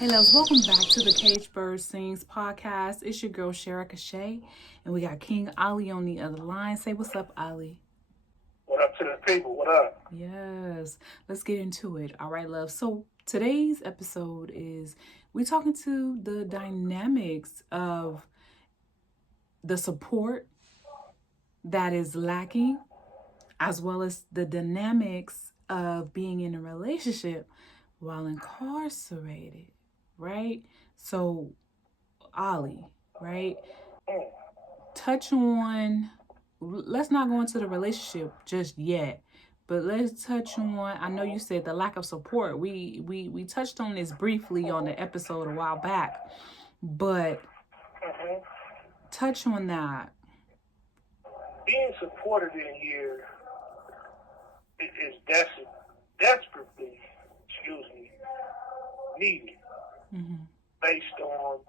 Hey, loves, welcome back to the Cage Bird Sings podcast. It's your girl, Sherika Shea, and we got King Ali on the other line. Say what's up, Ali. What up to the people? What up? Yes, let's get into it. All right, love. So today's episode is we're talking to the dynamics of the support that is lacking, as well as the dynamics of being in a relationship while incarcerated, right? So, Ali, right? Touch on, let's not go into the relationship just yet, but let's touch on, I know you said the lack of support. We touched on this briefly on the episode a while back, but touch on that. Being supported in here is desperately, needed based on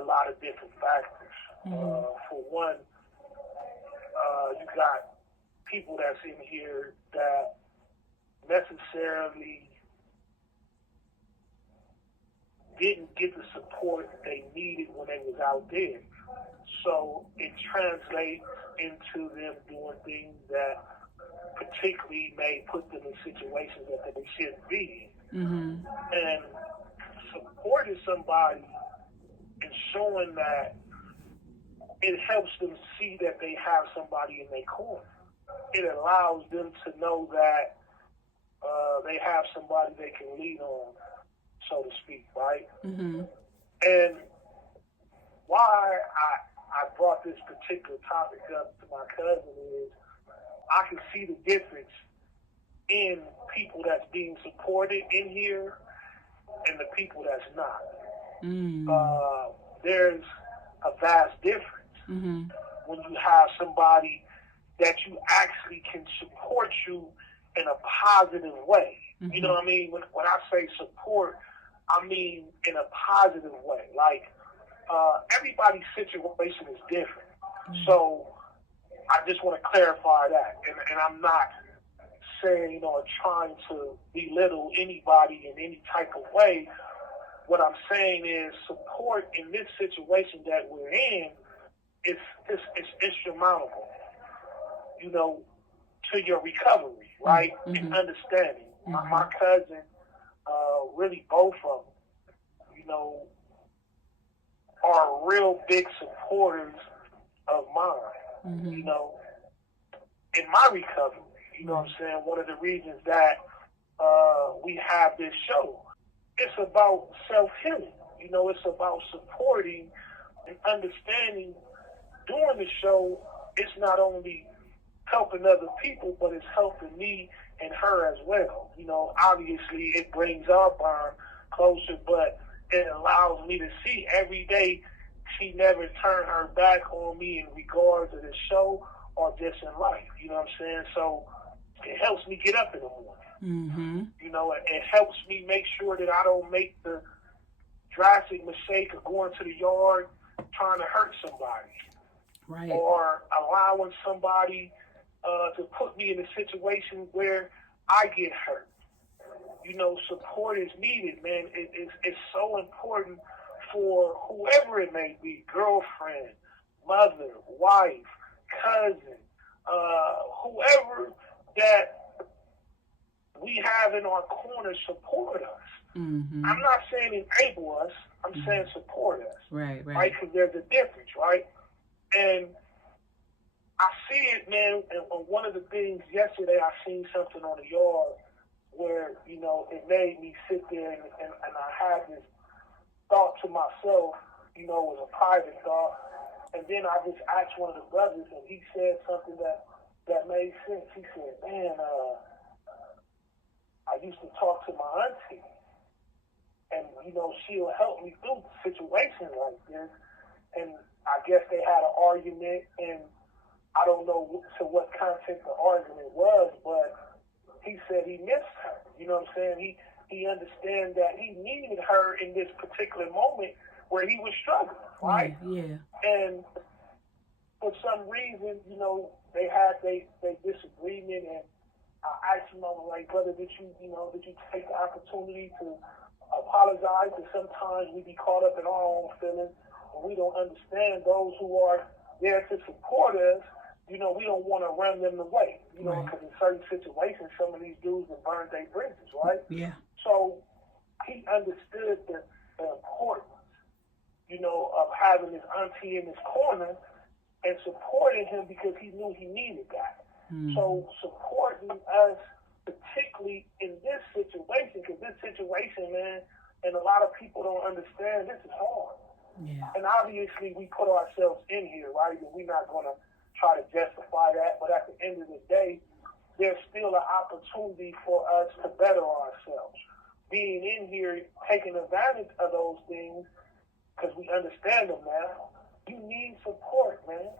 a lot of different factors. For one, you got people that's in here that necessarily didn't get the support they needed when they was out there. So it translates into them doing things that particularly may put them in situations that they shouldn't be in. And supporting somebody and showing that it helps them see that they have somebody in their corner. It allows them to know that they have somebody they can lean on, so to speak, right? And why I brought this particular topic up to my cousin is I can see the difference in people that's being supported in here and the people that's not. There's a vast difference when you have somebody that you actually can support you in a positive way. You know what I mean? When I say support, I mean in a positive way. Like, everybody's situation is different. So I just want to clarify that. And I'm not saying or trying to belittle anybody in any type of way. What I'm saying is support in this situation that we're in is insurmountable, to your recovery, right? And understanding. My cousin, really both of them, are real big supporters of mine, in my recovery. You know what I'm saying? One of the reasons that we have this show, it's about self-healing. It's about supporting and understanding. During the show, it's not only helping other people, but it's helping me and her as well. Obviously it brings our bond closer, but it allows me to see every day she never turned her back on me in regards to the show or just in life. You know what I'm saying? So it helps me get up in the morning. It helps me make sure that I don't make the drastic mistake of going to the yard trying to hurt somebody. Right. Or allowing somebody to put me in a situation where I get hurt. Support is needed, man. It's so important for whoever it may be, girlfriend, mother, wife, cousin, whoever that we have in our corner support us. I'm not saying enable us. I'm saying support us. Right? Because there's a difference, right? And I see it, man. And one of the things yesterday, I seen something on the yard where, it made me sit there and I had this thought to myself, it was a private thought. And then I just asked one of the brothers, and he said something that made sense. He said, man, I used to talk to my auntie, and, she'll help me through situations like this. And I guess they had an argument, and I don't know to what content the argument was, but he said he missed her. You know what I'm saying? He understands that he needed her in this particular moment where he was struggling, right? Yeah. And for some reason, they had their disagreement, and I asked him, I was like, brother, did you take the opportunity to apologize, and sometimes we be caught up in our own feelings, and we don't understand those who are there to support us. We don't want to run them away, because in certain situations, some of these dudes have burned their bridges, right? Yeah. So he understood the importance, of having his auntie in his corner and supporting him because he knew he needed that. Mm-hmm. So supporting us, particularly in this situation, because this situation, man, and a lot of people don't understand, this is hard. Yeah. And obviously we put ourselves in here, right? And we're not going to try to justify that, but at the end of the day, there's still an opportunity for us to better ourselves. Being in here, taking advantage of those things, because we understand them now. You need support, man.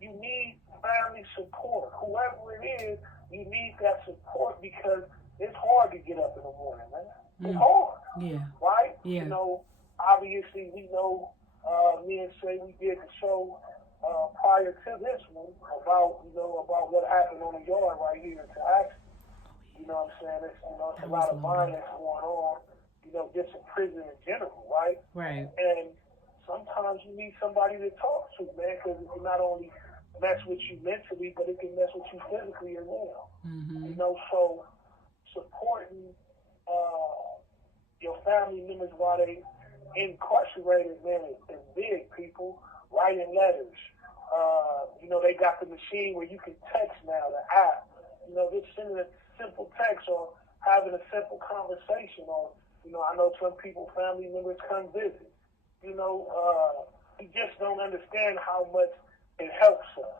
You need family support. Whoever it is, you need that support because it's hard to get up in the morning, man. It's hard. Yeah. Right? Yeah. Obviously we know, me and Shay, we did the show prior to this one about what happened on the yard right here in Tallahassee. You know what I'm saying? It's a lot of violence going on, just in prison in general, right? Right. And sometimes you need somebody to talk to, man, because it can not only mess with you mentally, but it can mess with you physically as well. Mm-hmm. So supporting your family members while they incarcerated, man, is big, people. Writing letters. They got the machine where you can text now, the app. Just sending a simple text or having a simple conversation, or I know some people, family members come visit. You just don't understand how much it helps us.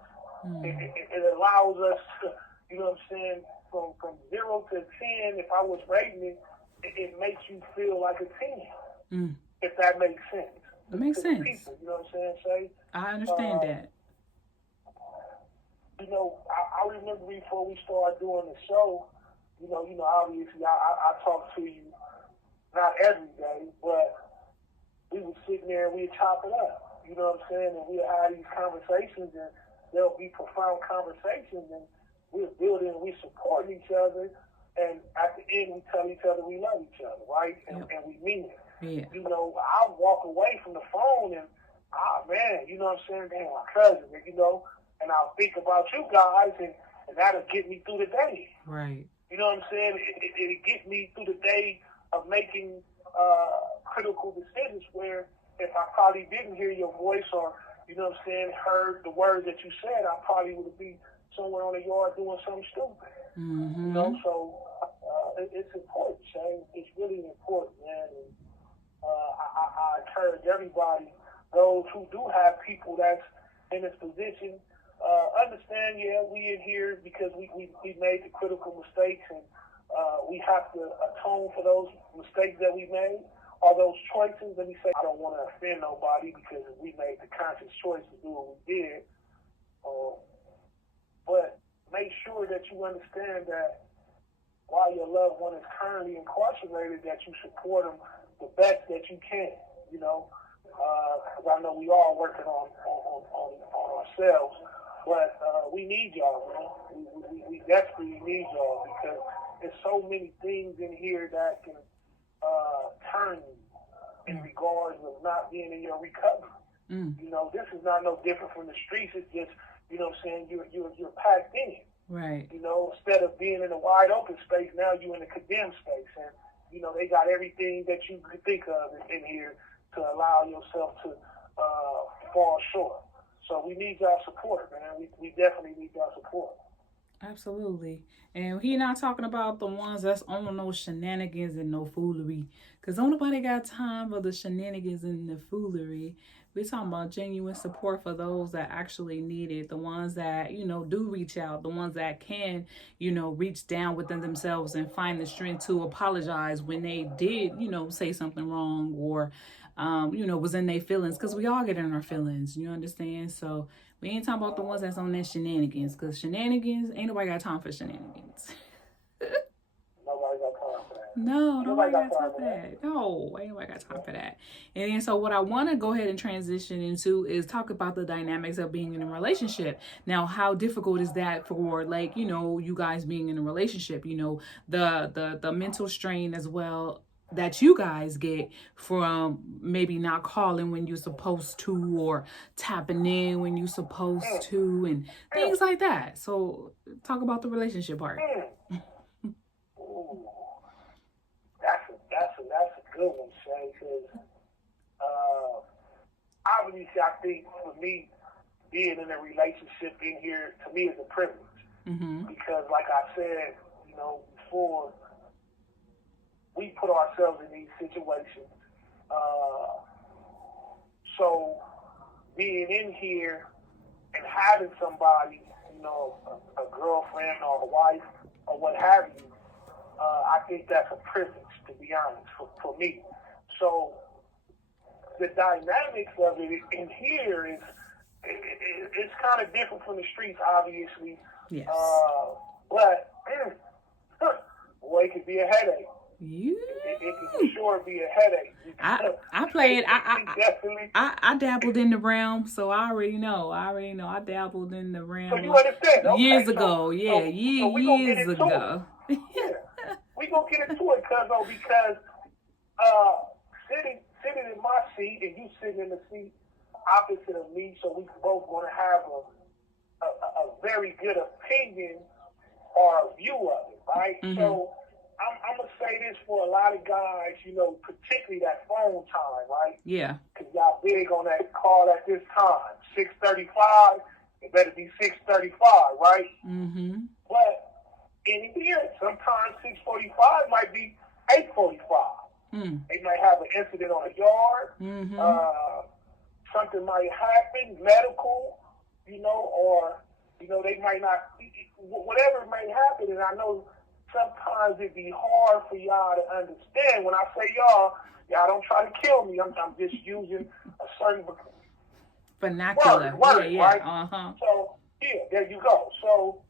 It allows us to, from 0 to 10, if I was rating it makes you feel like a 10, if that makes sense. It makes sense. People, you know what I'm saying, Shay? I understand that. I remember before we started doing the show, obviously I talk to you not every day, but we would sit there and we'd chop it up. You know what I'm saying? And we'd have these conversations, and there'll be profound conversations, and we're building and we're supporting each other. And at the end, we tell each other we love each other, right? And we mean it. Yeah. I walk away from the phone and, man, you know what I'm saying? Damn, my cousin, and I'll think about you guys, and that'll get me through the day. Right. You know what I'm saying? It'll get me through the day of making critical decisions where if I probably didn't hear your voice or, heard the words that you said, I probably would be somewhere on the yard doing something stupid. Mm-hmm. So it's important, Shane. It's really important, man. And I encourage everybody, those who do have people that's in this position, understand, we in here because we made the critical mistakes, and we have to atone for those mistakes that we made, or those choices. Let me say, I don't want to offend nobody because we made the conscious choice to do what we did. But make sure that you understand that while your loved one is currently incarcerated, that you support them the best that you can, because I know we all working on ourselves, but we need y'all, man. We desperately need y'all because there's so many things in here that can turn you in regards of not being in your recovery. This is not no different from the streets. It's just, you're packed in. Right. Instead of being in a wide open space, now you're in a condemned space. And, they got everything that you could think of in here to allow yourself to fall short. So we need y'all support, man. We definitely need y'all support. Absolutely. And he not talking about the ones that's on no shenanigans and no foolery. Because don't nobody got time for the shenanigans and the foolery. We're talking about genuine support for those that actually need it. The ones that, do reach out. The ones that can, reach down within themselves and find the strength to apologize when they did, say something wrong or, was in their feelings. Because we all get in our feelings. You understand? So we ain't talking about the ones that's on their shenanigans. Because shenanigans, ain't nobody got time for shenanigans. Nobody got time for that. No, nobody got time for that. No, ain't nobody got time for that. And then so what I want to go ahead and transition into is talk about the dynamics of being in a relationship. Now, how difficult is that for you guys being in a relationship, the mental strain as well that you guys get from maybe not calling when you're supposed to, or tapping in when you're supposed to, and things like that. So talk about the relationship part. Ooh, that's a good one, Shay. Because obviously, I think for me, being in a relationship in here to me is a privilege. Because, like I said, before, we put ourselves in these situations. So being in here and having somebody, a girlfriend or a wife or what have you, I think that's a privilege, to be honest, for me. So the dynamics of it in here is it's kind of different from the streets, obviously. Yes. But boy, it could be a headache. You. It can for sure be a headache. I played. I dabbled in the realm, so I already know. I dabbled in the realm. So you understand? Okay, years ago, so we years ago. Yeah, we gonna get into it, because sitting in my seat and you sitting in the seat opposite of me, so we both gonna have a very good opinion or a view of it, right? So I'm gonna say this for a lot of guys, particularly that phone time, right? Yeah. Because y'all big on that call at this time, 6:35. It better be 6:35, right? But in here, sometimes 6:45 might be 8:45. They might have an incident on a yard. Something might happen, medical, or they might not. Whatever may happen, and I know sometimes it'd be hard for y'all to understand. When I say y'all don't try to kill me. I'm just using a certain vernacular. Word, yeah. Right? So, there you go. So,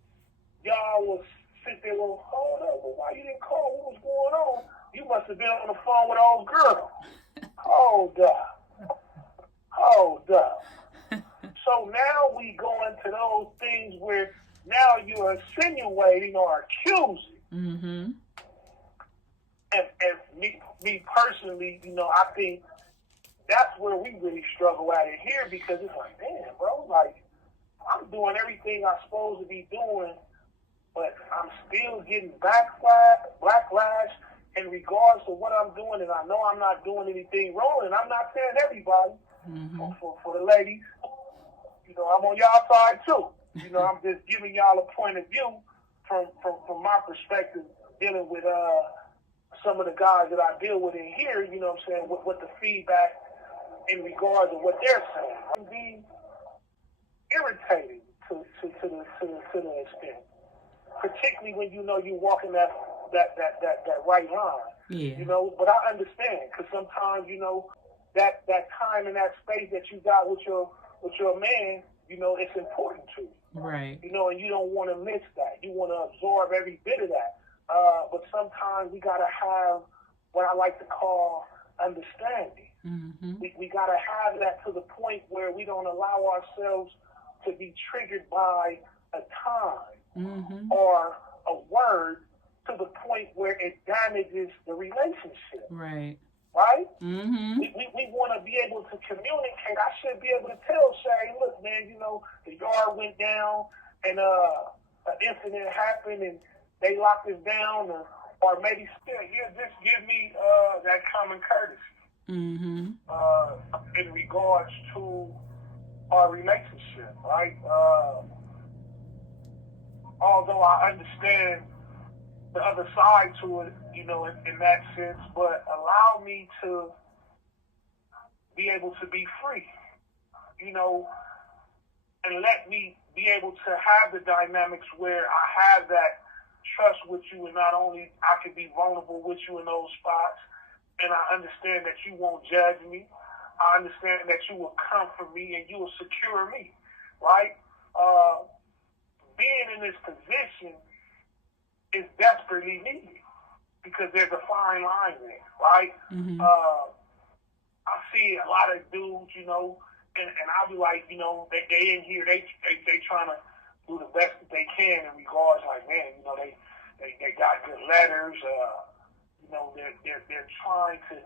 y'all will sit there, well, hold up, well, why you didn't call? What was going on? You must have been on the phone with old girl. Hold up. So now we go into those things where now you're insinuating or accusing. And me personally, I think that's where we really struggle at it here, because it's like, man, bro, like, I'm doing everything I'm supposed to be doing, but I'm still getting backlash in regards to what I'm doing, and I know I'm not doing anything wrong, and I'm not saying everybody. For the ladies, I'm on y'all side too. I'm just giving y'all a point of view from my perspective, dealing with some of the guys that I deal with in here. You know what I'm saying? What the feedback in regards to what they're saying. I'm being irritated to the extent, particularly when you're walking that right line. Yeah. But I understand, because sometimes that time and that space that you got with your man, it's important to you. Right. And you don't want to miss that. You want to absorb every bit of that. But sometimes we gotta have what I like to call understanding. We gotta have that to the point where we don't allow ourselves to be triggered by a time or a word to the point where it damages the relationship. Right. We want to be able to communicate. I should be able to tell Shay, look, man, the yard went down and an incident happened and they locked us down, or maybe still, just give me that common courtesy in regards to our relationship, right? Although I understand the other side to it, in that sense, but allow me to be able to be free, and let me be able to have the dynamics where I have that trust with you, and not only I can be vulnerable with you in those spots, and I understand that you won't judge me. I understand that you will comfort me and you will secure me, right? Being in this position is desperately needed, because there's a fine line there, right? I see a lot of dudes, and I'll be like, they in here, they trying to do the best that they can in regards, like, man, they got good letters, You know, they're trying to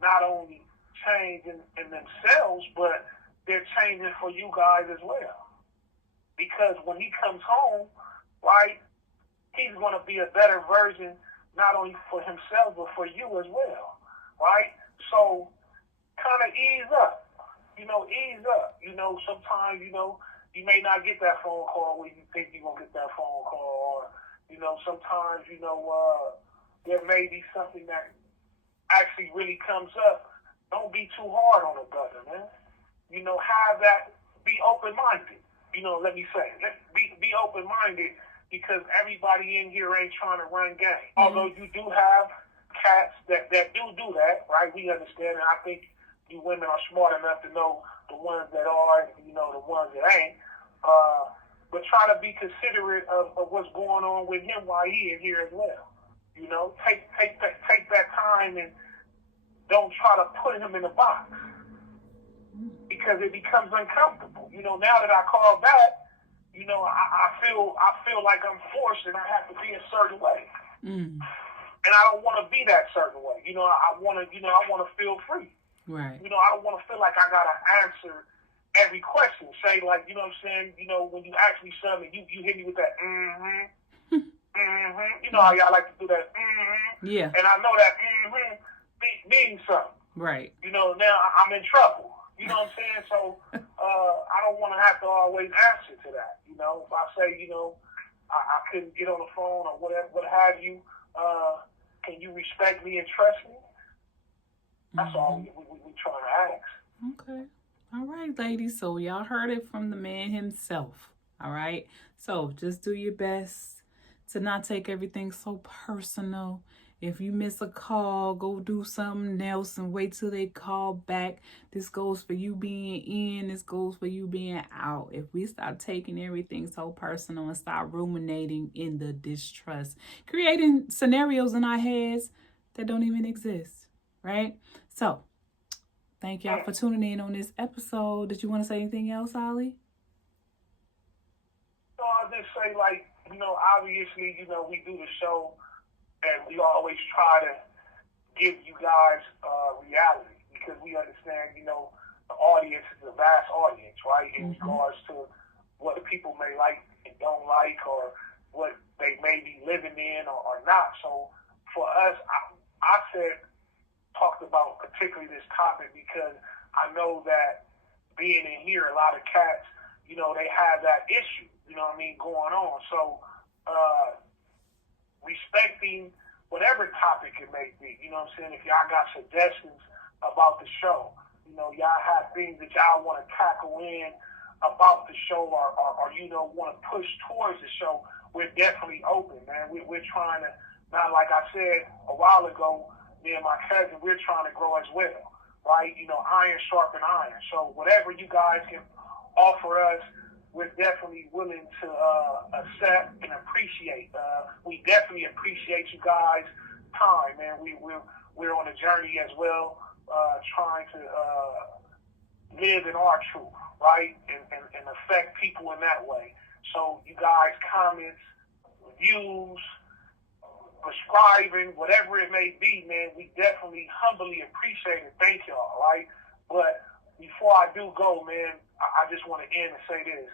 not only change in themselves, but they're changing for you guys as well. Because when he comes home, right, he's going to be a better version, not only for himself, but for you as well, right? So kind of ease up, ease up. Sometimes, you may not get that phone call when you think you're going to get that phone call. Or, sometimes, there may be something that actually really comes up. Don't be too hard on a brother, man. Have that, be open-minded. Let me say, be open-minded, because everybody in here ain't trying to run game. Mm-hmm. Although you do have cats that do that, right? We understand, and I think you women are smart enough to know the ones that are, the ones that ain't. But try to be considerate of what's going on with him while he in here as well. Take that time and don't try to put him in a box, because it becomes uncomfortable. Now that I call back, I feel like I'm forced and I have to be a certain way. Mm. And I don't want to be that certain way. I want to feel free. Right. I don't want to feel like I got to answer every question. Say, like, you know what I'm saying? When you ask me something, you hit me with that, mm-hmm, mm-hmm. How y'all like to do that, mm-hmm. Yeah. And I know that, mm-hmm, means something. Right. Now I'm in trouble. You know what I'm saying? So I don't want to have to always answer to that. If I say, I couldn't get on the phone or whatever, what have you, can you respect me and trust me? That's mm-hmm. all we trying to ask. Okay. All right, ladies. So y'all heard it from the man himself. All right. So just do your best to not take everything so personal. If you miss a call, go do something else and wait till they call back. This goes for you being in. This goes for you being out. If we start taking everything so personal and start ruminating in the distrust, creating scenarios in our heads that don't even exist, right? So, thank y'all for tuning in on this episode. Did you want to say anything else, Ollie? No, I'll just say, obviously, we do the show, and we always try to give you guys reality, because we understand, the audience is a vast audience, right? In mm-hmm. regards to what people may like and don't like, or what they may be living in or not. So for us, I talked about particularly this topic because I know that being in here, a lot of cats, they have that issue, going on. So respecting whatever topic it may be, if y'all got suggestions about the show, y'all have things that y'all want to tackle in about the show, or want to push towards the show, we're definitely open, man. We're trying to, now, like I said a while ago, me and my cousin, we're trying to grow as well, right? Iron sharpen iron. So whatever you guys can offer us, we're definitely willing to accept and appreciate. We definitely appreciate you guys' time, man. We're on a journey as well, trying to live in our truth, right? And affect people in that way. So you guys' comments, views, prescribing, whatever it may be, man, we definitely humbly appreciate it. Thank y'all, right? But before I do go, man, I just want to end and say this.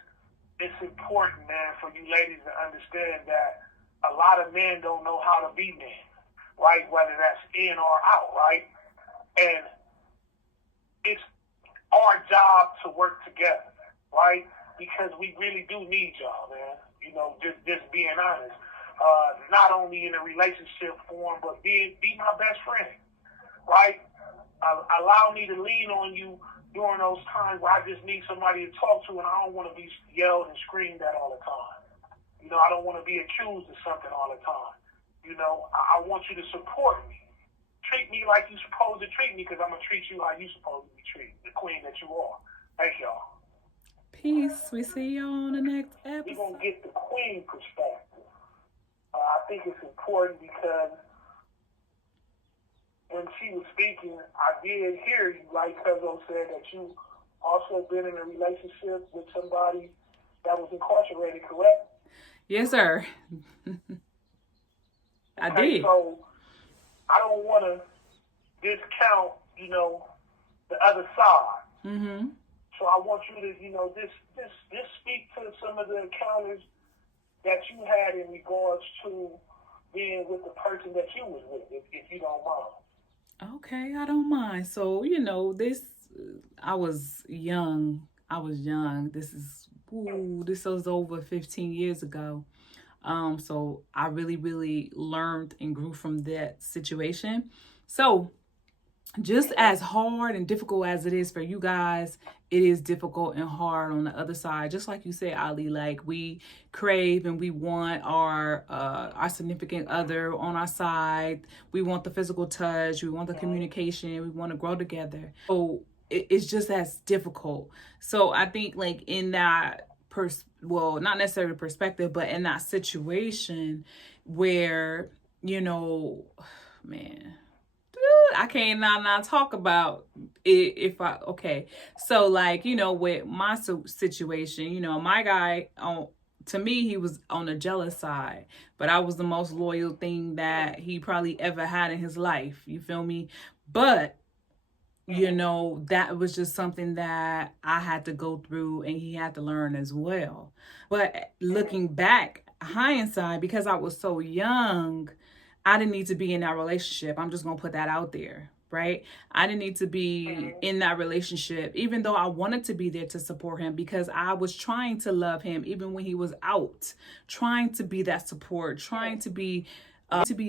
It's important, man, for you ladies to understand that a lot of men don't know how to be men, right? Whether that's in or out, right? And it's our job to work together, right? Because we really do need y'all, man. Just being honest. Not only in a relationship form, but be my best friend, right? Allow me to lean on you during those times where I just need somebody to talk to, and I don't want to be yelled and screamed at all the time. I don't want to be accused of something all the time. I want you to support me. Treat me like you're supposed to treat me, because I'm going to treat you how you're supposed to be treated, the queen that you are. Thank y'all. Peace. We see y'all on the next episode. We're going to get the queen perspective. I think it's important because when she was speaking, I did hear you, like Ethos said, that you also been in a relationship with somebody that was incarcerated, correct? Yes, sir. I did. So I don't want to discount, the other side. Mm-hmm. So I want you to, just speak to some of the encounters that you had in regards to being with the person that you was with, if you don't mind. Okay, I don't mind. So, I was young. This was over 15 years ago. So I really, really learned and grew from that situation. So just as hard and difficult as it is for you guys, it is difficult and hard on the other side. Just like you said, Ali, like we crave and we want our significant other on our side. We want the physical touch. We want the communication. We want to grow together. So it's just as difficult. So I think like in that not necessarily perspective, but in that situation where, man, I can't not talk about it if I okay. So like, with my situation, my guy to me he was on the jealous side, but I was the most loyal thing that he probably ever had in his life. You feel me? But that was just something that I had to go through and he had to learn as well. But looking back, hindsight, because I was so young, I didn't need to be in that relationship. I'm just going to put that out there, right? I didn't need to be in that relationship, even though I wanted to be there to support him because I was trying to love him even when he was out, trying to be that support, trying to be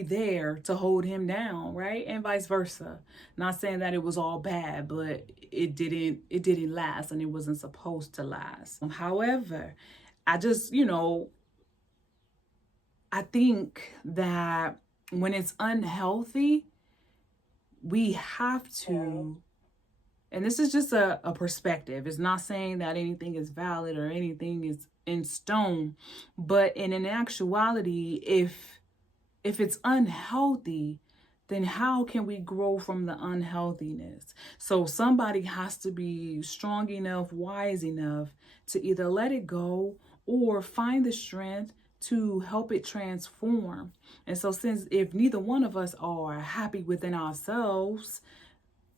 there to hold him down, right? And vice versa. Not saying that it was all bad, but it didn't last and it wasn't supposed to last. However, I just, I think that when it's unhealthy, we have to, and this is just a perspective. It's not saying that anything is valid or anything is in stone, but in an actuality, if it's unhealthy, then how can we grow from the unhealthiness? So somebody has to be strong enough, wise enough to either let it go or find the strength to help it transform. And so since if neither one of us are happy within ourselves,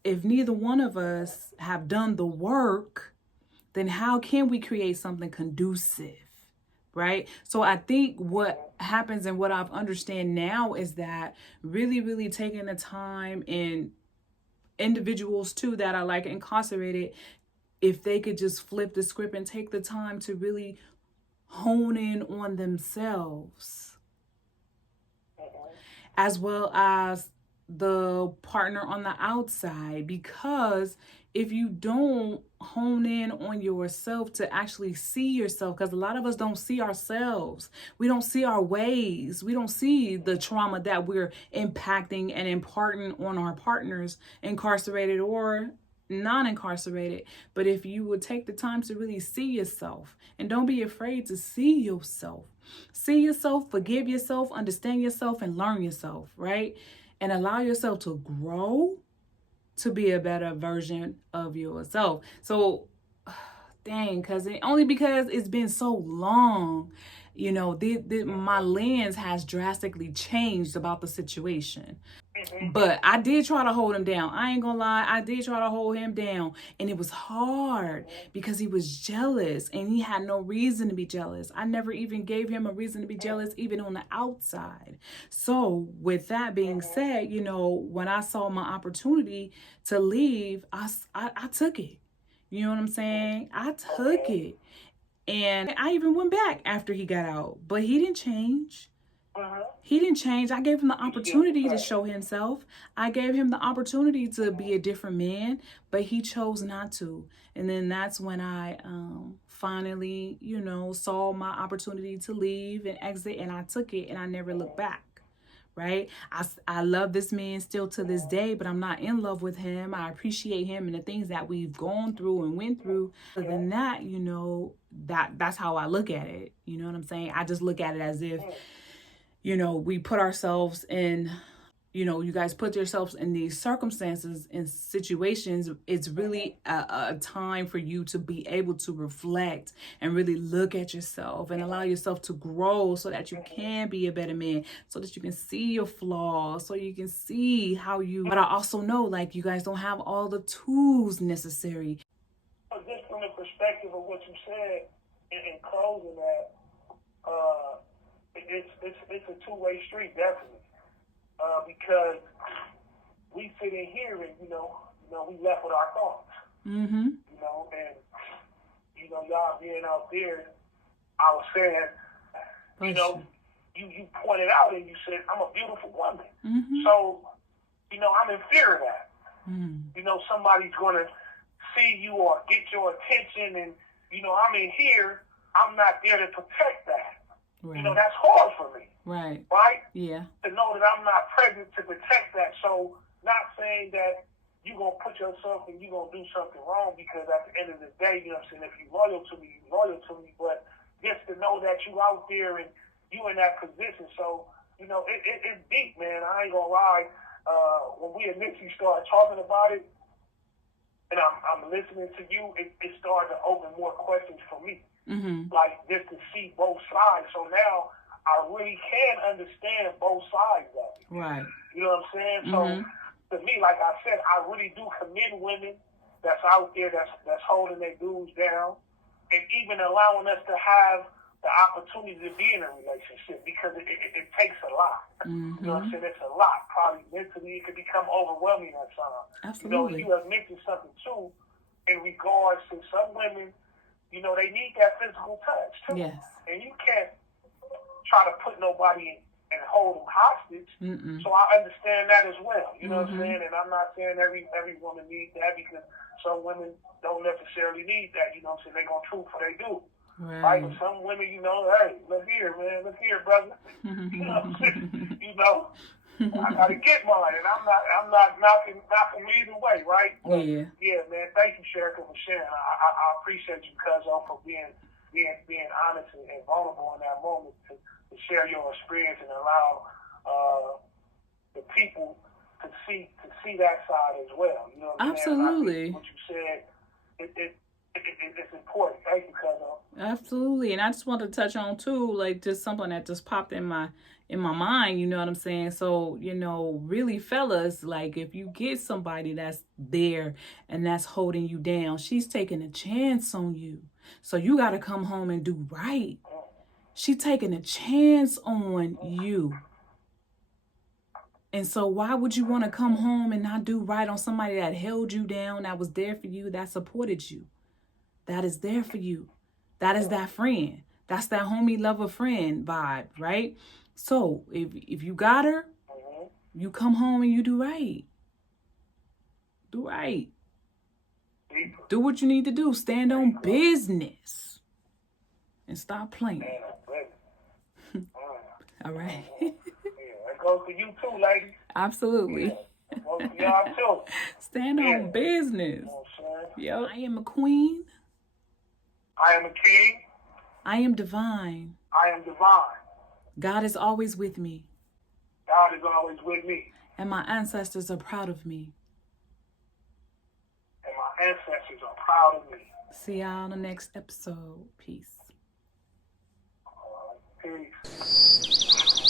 if neither one of us have done the work, then how can we create something conducive? Right? So I think what happens and what I've understand now is that really, really taking the time, and individuals too that are like incarcerated, if they could just flip the script and take the time to really hone in on themselves, as well as the partner on the outside. Because if you don't hone in on yourself to actually see yourself, because a lot of us don't see ourselves, we don't see our ways, we don't see the trauma that we're impacting and imparting on our partners, incarcerated or non-incarcerated. But if you would take the time to really see yourself, and don't be afraid to see yourself, forgive yourself, understand yourself, and learn yourself, right? And allow yourself to grow to be a better version of yourself. So dang, cousin, only because it's been so long, my lens has drastically changed about the situation. But I did try to hold him down. I ain't gonna lie, I did try to hold him down. And it was hard because he was jealous and he had no reason to be jealous. I never even gave him a reason to be jealous, even on the outside. So, with that being said, when I saw my opportunity to leave, I took it. You know what I'm saying? I took it. And I even went back after he got out, but he didn't change. He didn't change. I gave him the opportunity to show himself. I gave him the opportunity to be a different man, but he chose not to. And then that's when I finally, saw my opportunity to leave and exit, and I took it and I never looked back. Right? I love this man still to this day, but I'm not in love with him. I appreciate him and the things that we've gone through and went through. Other than that, that's how I look at it. You know what I'm saying? I just look at it as if, we put ourselves in you guys put yourselves in these circumstances and situations, it's really a time for you to be able to reflect and really look at yourself and allow yourself to grow so that you can be a better man, so that you can see your flaws, so you can see how you, but I also know like you guys don't have all the tools necessary. Just from the perspective of what you said in closing that, it's a two-way street, definitely. Because we sit in here and, we left with our thoughts. Mm-hmm. And, y'all being out there, I was saying, you pointed out and you said, I'm a beautiful woman. Mm-hmm. So, I'm in fear of that. Mm-hmm. Somebody's going to see you or get your attention and, I'm in here, I'm not there to protect that. Right. That's hard for me. Right. Right? Yeah. To know that I'm not present to protect that. So not saying that you're going to put yourself and you're going to do something wrong, because at the end of the day, if you're loyal to me, you're loyal to me. But just to know that you out there and you in that position. So, it's deep, man. I ain't going to lie. When we initially started talking about it and I'm listening to you, it started to open more questions for me. Mm-hmm. Like just to see both sides. So now I really can understand both sides of it. Right. You know what I'm saying? Mm-hmm. So to me, like I said, I really do commend women that's out there that's holding their dudes down and even allowing us to have the opportunity to be in a relationship, because it takes a lot. Mm-hmm. You know what I'm saying? It's a lot. Probably mentally it can become overwhelming at times. Absolutely. You have mentioned something too in regards to some women, they need that physical touch too. Yes. And you can't try to put nobody and hold them hostage. Mm-mm. So I understand that as well. You know Mm-hmm. what I'm saying? And I'm not saying every woman needs that, because some women don't necessarily need that. You know what I'm saying? They're going to truth what they do. Right. But some women, hey, look here, man. Look here, brother. I got to get mine, and I'm not knocking either way, right? But, yeah, man. Thank you, Sherika, for sharing. I appreciate you, Cuzzo, for being honest and vulnerable in that moment to share your experience and allow the people to see that side as well. You know what I'm saying? Absolutely. What you said, it's important. Thank you, Cuzzo. Absolutely. And I just want to touch on too, like just something that just popped in my mind, you know what I'm saying? So, really fellas, like if you get somebody that's there and that's holding you down, she's taking a chance on you. So you got to come home and do right. She's taking a chance on you. And so why would you want to come home and not do right on somebody that held you down, that was there for you, that supported you, that is there for you? That is that friend. That's that homie lover friend vibe, right? So if you got her, you come home and you do right. Do right. Do what you need to do. Stand on business. And stop playing. All right. That goes for you too, lady. Absolutely. Yeah. That goes for y'all too. Stand on business. Yep. I am a queen. I am a king. I am divine. I am divine. God is always with me. God is always with me. And my ancestors are proud of me. And my ancestors are proud of me. See y'all on the next episode. Peace. Peace.